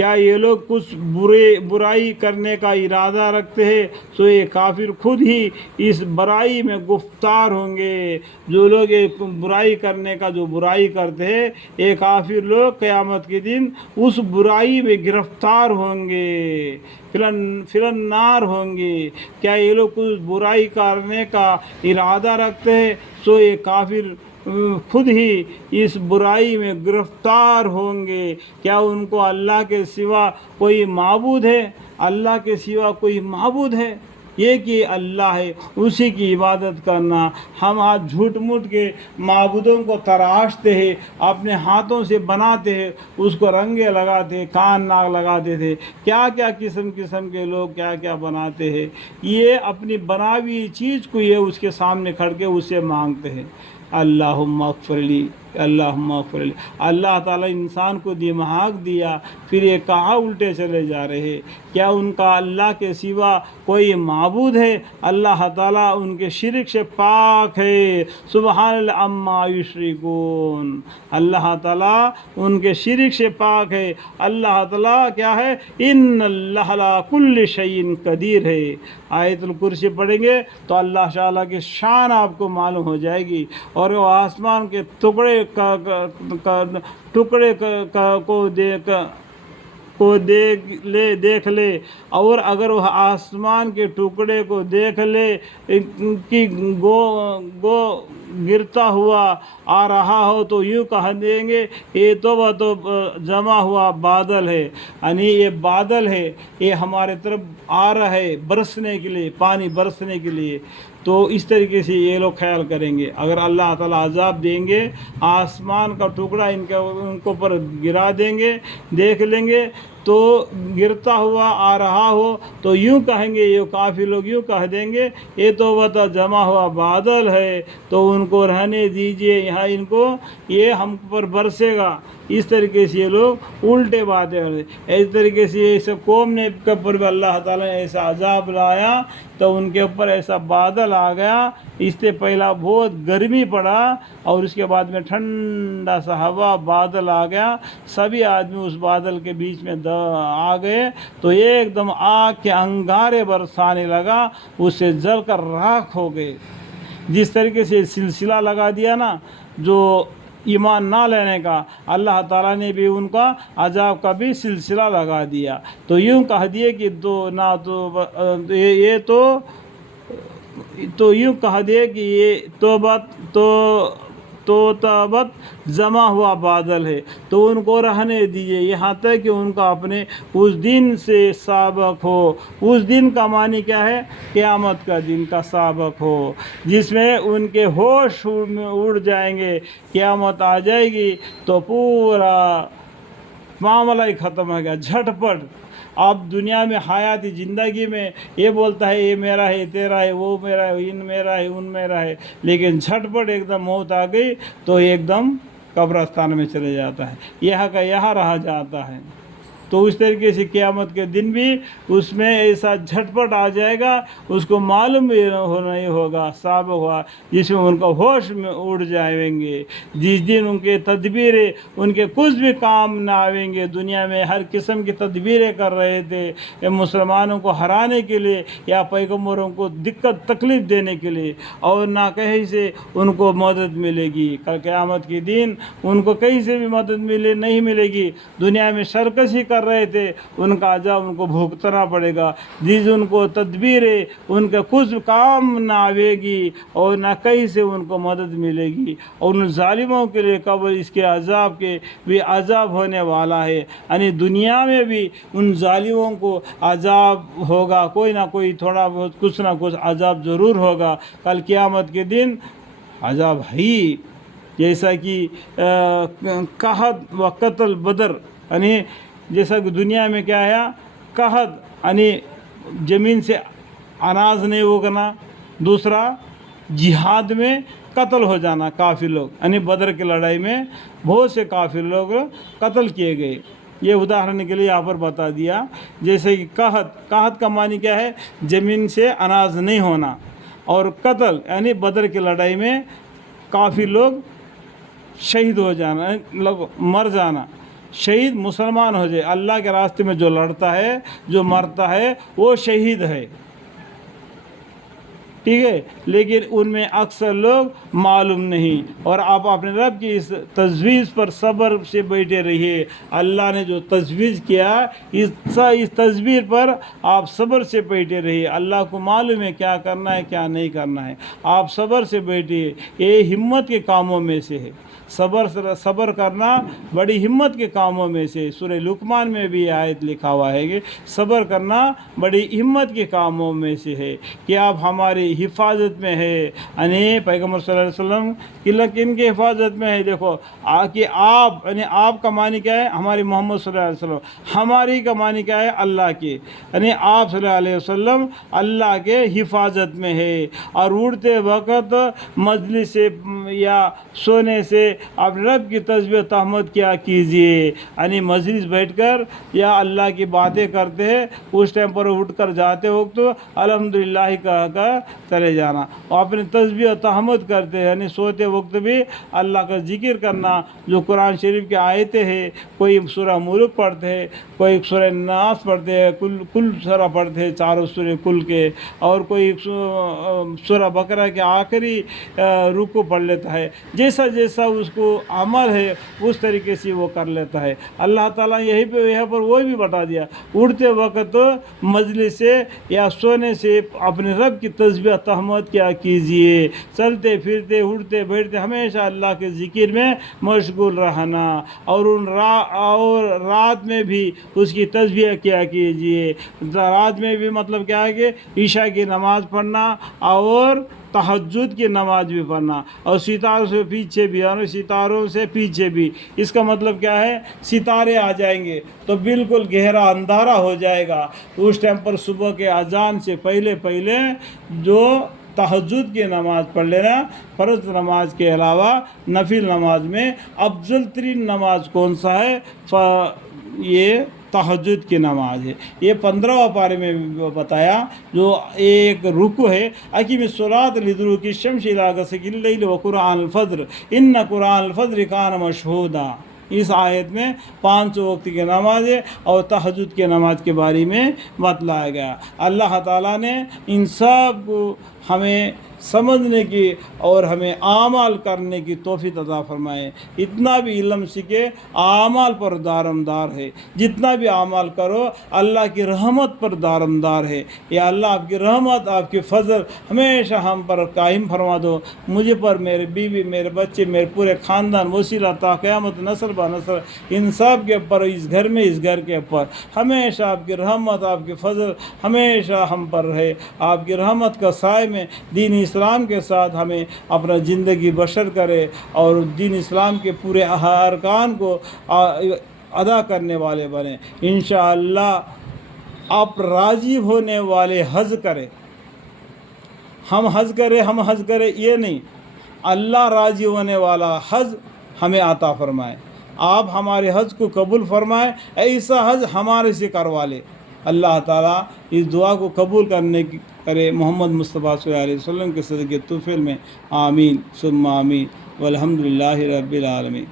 کیا یہ لوگ کچھ برائی کرنے کا ارادہ رکھتے ہیں تو یہ کافر خود ہی اس برائی میں گفتار ہوں گے۔ جو لوگ یہ برائی کرنے کا جو برائی کرتے ہیں یہ کافر لوگ قیامت کے دن اس برائی میں گرفتار ہوں گے، فی النار ہوں گے۔ کیا یہ لوگ کچھ برائی کرنے کا ارادہ رکھتے ہیں تو یہ کافر خود ہی اس برائی میں گرفتار ہوں گے۔ کیا ان کو اللہ کے سوا کوئی معبود ہے؟ اللہ کے سوا کوئی معبود ہے؟ یہ کہ اللہ ہے، اسی کی عبادت کرنا۔ ہم آج جھوٹ موٹ کے معبودوں کو تراشتے ہیں، اپنے ہاتھوں سے بناتے ہیں، اس کو رنگے لگاتے ہیں، کان ناک لگاتے تھے، کیا کیا قسم کے لوگ کیا کیا بناتے ہیں۔ یہ اپنی بناوی چیز کو یہ اس کے سامنے کھڑ کے اس سے مانگتے ہیں، اللہم اغفر لی، اللہم اغفر لی۔ اللہ تعالیٰ انسان کو دماغ دیا، پھر یہ کہاں الٹے چلے جا رہے؟ کیا ان کا اللہ کے سوا کوئی معبود ہے؟ اللہ تعالیٰ ان کے شرک سے پاک ہے، سبحان اللہ عما یشرکون۔ اللہ تعالیٰ ان کے شرک سے پاک ہے۔ اللہ تعالیٰ کیا ہے؟ ان اللہ علی کل شیء قدیر ہے۔ آیت الکرسی پڑھیں گے تو اللہ تعالیٰ کی شان آپ کو معلوم ہو جائے گی، اور وہ آسمان کے ٹکڑے کو دیکھ لے، اور اگر وہ آسمان کے ٹکڑے کو دیکھ لے کہ گو گرتا ہوا آ رہا ہو تو یوں کہہ دیں گے یہ تو جمع ہوا بادل ہے، یعنی یہ بادل ہے، یہ ہمارے طرف آ رہا ہے برسنے کے لیے، پانی برسنے کے لیے۔ تو اس طریقے سے یہ لوگ خیال کریں گے۔ اگر اللہ تعالیٰ عذاب دیں گے، آسمان کا ٹکڑا ان کے اوپر گرا دیں گے، دیکھ لیں گے تو گرتا ہوا آ رہا ہو تو یوں کہیں گے، یہ کافی لوگ یوں کہہ دیں گے یہ تو جمع ہوا بادل ہے، تو ان کو رہنے دیجئے یہاں، ان کو یہ ہم پر برسے گا۔ اس طریقے سے یہ لوگ الٹے باتیں کرتے۔ اس طریقے سے اس قوم نے کے اوپر بھی اللہ تعالیٰ نے ایسا عذاب لایا تو ان کے اوپر ایسا بادل آ گیا، اس سے پہلا بہت گرمی پڑا اور اس کے بعد میں ٹھنڈا سا ہوا بادل آ گیا، سبھی آدمی اس بادل کے بیچ میں آ گئے تو ایک دم آگ کے انگارے برسانے لگا، اس سے جل کر راکھ ہو گئے۔ جس طریقے سے سلسلہ لگا دیا نا جو ایمان نہ لینے کا، اللہ تعالیٰ نے بھی ان کا عذاب کا بھی سلسلہ لگا دیا۔ تو یوں کہہ دیے کہ یہ تو یوں کہہ دیے کہ یہ توبت جمع ہوا بادل ہے، تو ان کو رہنے دیجیے یہاں تک کہ ان کا اپنے اس دن سے سابق ہو۔ اس دن کا معنی کیا ہے؟ قیامت کا دن کا سابق ہو، جس میں ان کے ہوش اڑ جائیں گے، قیامت آ جائے گی تو پورا معاملہ ہی ختم ہو گیا جھٹ پٹ۔ اب دنیا میں حیاتی زندگی میں یہ بولتا ہے یہ میرا ہے، تیرا ہے، وہ میرا ہے، ان میرا ہے، ان میرا ہے، لیکن جھٹ پٹ ایک دم موت آ گئی تو ایک دم قبرستان میں چلے جاتا ہے، یہاں کا یہاں رہ جاتا ہے۔ تو اس طریقے سے قیامت کے دن بھی اس میں ایسا جھٹ پٹ آ جائے گا، اس کو معلوم بھی نہیں ہوگا سابق ہوا، جس میں ان کا ہوش میں اڑ جائیں گے۔ جس دن ان کے تدبیریں ان کے کچھ بھی کام نہ آئیں گے۔ دنیا میں ہر قسم کی تدبیریں کر رہے تھے یا مسلمانوں کو ہرانے کے لیے یا پیغمبروں کو دقت تکلیف دینے کے لیے، اور نہ کہیں سے ان کو مدد ملے گی۔ کل قیامت کے دن ان کو کہیں سے بھی مدد نہیں ملے گی۔ دنیا میں سرکشی کر رہے تھے، ان کا عذاب ان کو بھگتنا پڑے گا۔ جس ان کو تدبیریں ان کا کچھ کام نہ آئے گی اور نہ کہیں سے ان کو مدد ملے گی، اور ان ظالموں کے لیے قبل اس کے عذاب کے بھی عذاب ہونے والا ہے۔ یعنی دنیا میں بھی ان ظالموں کو عذاب ہوگا، کوئی نہ کوئی تھوڑا بہت کچھ نہ کچھ عذاب ضرور ہوگا۔ کل قیامت کے دن عذاب ہی، جیسا کہ قحط و قتل بدر، یعنی جیسا کہ دنیا میں کیا ہے قحط، یعنی زمین سے اناج نہیں اگنا، دوسرا جہاد میں قتل ہو جانا کافی لوگ، یعنی بدر کی لڑائی میں بہت سے کافی لوگ قتل کیے گئے۔ یہ اداہرن کے لیے یہاں پر بتا دیا۔ جیسے کہ قحط کا معنی کیا ہے؟ زمین سے اناج نہیں ہونا، اور قتل یعنی بدر کی لڑائی میں کافی لوگ شہید ہو جانا، مر جانا۔ شہید مسلمان ہو جائے، اللہ کے راستے میں جو لڑتا ہے، جو مرتا ہے، وہ شہید ہے، ٹھیک ہے۔ لیکن ان میں اکثر لوگ معلوم نہیں، اور آپ اپنے رب کی اس تجویز پر صبر سے بیٹھے رہیے۔ اللہ نے جو تجویز کیا، اس تدبیر پر آپ صبر سے بیٹھے رہیے۔ اللہ کو معلوم ہے کیا کرنا ہے، کیا نہیں کرنا ہے، آپ صبر سے بیٹھیے۔ یہ ہمت کے کاموں میں سے ہے، صبر کرنا بڑی ہمت کے کاموں میں سے۔ سورہ لقمان میں بھی آیت لکھا ہوا ہے کہ صبر کرنا بڑی ہمت کے کاموں میں سے ہے، کہ آپ ہماری حفاظت میں ہے، یعنی پیغمبر صلی اللہ علیہ وسلم کن کی حفاظت میں ہے؟ دیکھو کہ آپ، یعنی آپ کا معنی کیا ہے؟ ہماری محمد صلی اللہ علیہ وسلم، ہماری کا معنی کیا ہے؟ اللہ کے، یعنی آپ صلی اللہ علیہ وسلم اللہ کے حفاظت میں ہے۔ اور اڑتے وقت مجلس سے یا سونے سے اپنے رب کی تسبیح و تحمید کیا کیجئے، یعنی مجلس بیٹھ کر یا اللہ کی باتیں کرتے ہیں، اس ٹائم پر اٹھ کر جاتے وقت الحمدللہ کہہ کر چلے جانا، اور اپنی تسبیح و تحمید کرتے ہیں، یعنی سوتے وقت بھی اللہ کا ذکر کرنا۔ جو قرآن شریف کی آیتیں ہیں، کوئی سورہ ملک پڑھتے ہیں، کوئی سورہ ناس پڑھتے ہیں، کل سورہ پڑھتے ہیں، چاروں سورہ کل کے، اور کوئی سورہ بقرہ کے آخری رکوع پڑھ لیتا ہے۔ جیسا جیسا اس کو عمل ہے اس طریقے سے وہ کر لیتا ہے۔ اللہ تعالیٰ یہاں پر وہ بھی بتا دیا، اڑتے وقت مجلس سے یا سونے سے اپنے رب کی تسبیح تحمید کیا کیجئے، چلتے پھرتے اٹھتے بیٹھتے ہمیشہ اللہ کے ذکر میں مشغول رہنا، اور رات میں بھی اس کی تسبیح کیا کیجئے۔ رات میں بھی مطلب کیا ہے کہ عشاء کی نماز پڑھنا اور تہجد کی نماز بھی پڑھنا، اور ستاروں سے پیچھے بھی، اور ستاروں سے پیچھے بھی۔ اس کا مطلب کیا ہے؟ ستارے آ جائیں گے تو بالکل گہرا اندھیرا ہو جائے گا، اس ٹائم پر صبح کے اذان سے پہلے جو تہجد کی نماز پڑھ لینا۔ فرض نماز کے علاوہ نفل نماز میں افضل ترین نماز کون سا ہے؟ یہ تہجد کی نماز ہے۔ یہ 15واں پارے میں بتایا، جو ایک رکوع ہے، اقیم الصلاۃ لدلوک الشمس الی غسق اللیل وقرآن الفجر ان قرآن الفجر کان مشہودا۔ اس آیت میں 5 وقت کی نماز ہے اور تہجد کی نماز کے بارے میں بتلایا گیا۔ اللہ تعالیٰ نے ان سب کو ہمیں سمجھنے کی اور ہمیں اعمال کرنے کی توفیق عطا فرمائے۔ اتنا بھی علم سیکھے، اعمال پر دارمدار ہے، جتنا بھی اعمال کرو اللہ کی رحمت پر دارمدار ہے۔ یا اللہ آپ کی رحمت، آپ کی فضل ہمیشہ ہم پر قائم فرما دو، مجھے پر، میرے بیوی، میرے بچے، میرے پورے خاندان، وسیلہ تا قیامت نسل با نسل، ان سب کے اوپر، اس گھر میں، اس گھر کے اوپر ہمیشہ آپ کی رحمت، آپ کی فضل ہمیشہ ہم پر رہے۔ آپ کی رحمت کا سائے میں دین اسلام کے ساتھ ہمیں اپنا زندگی بسر کرے، اور دین اسلام کے پورے ارکان کو ادا کرنے والے بنے۔ انشاءاللہ آپ راضی ہونے والے حج کریں، ہم حج کریں یہ نہیں، اللہ راضی ہونے والا حج ہمیں عطا فرمائے۔ آپ ہمارے حج کو قبول فرمائے، ایسا حج ہمارے سے کروا لے۔ اللہ تعالیٰ اس دعا کو قبول کرے محمد مصطفیٰ صلی اللہ علیہ وسلم کے صدقے طفیل میں، آمین ثم آمین، والحمدللہ رب العالمین۔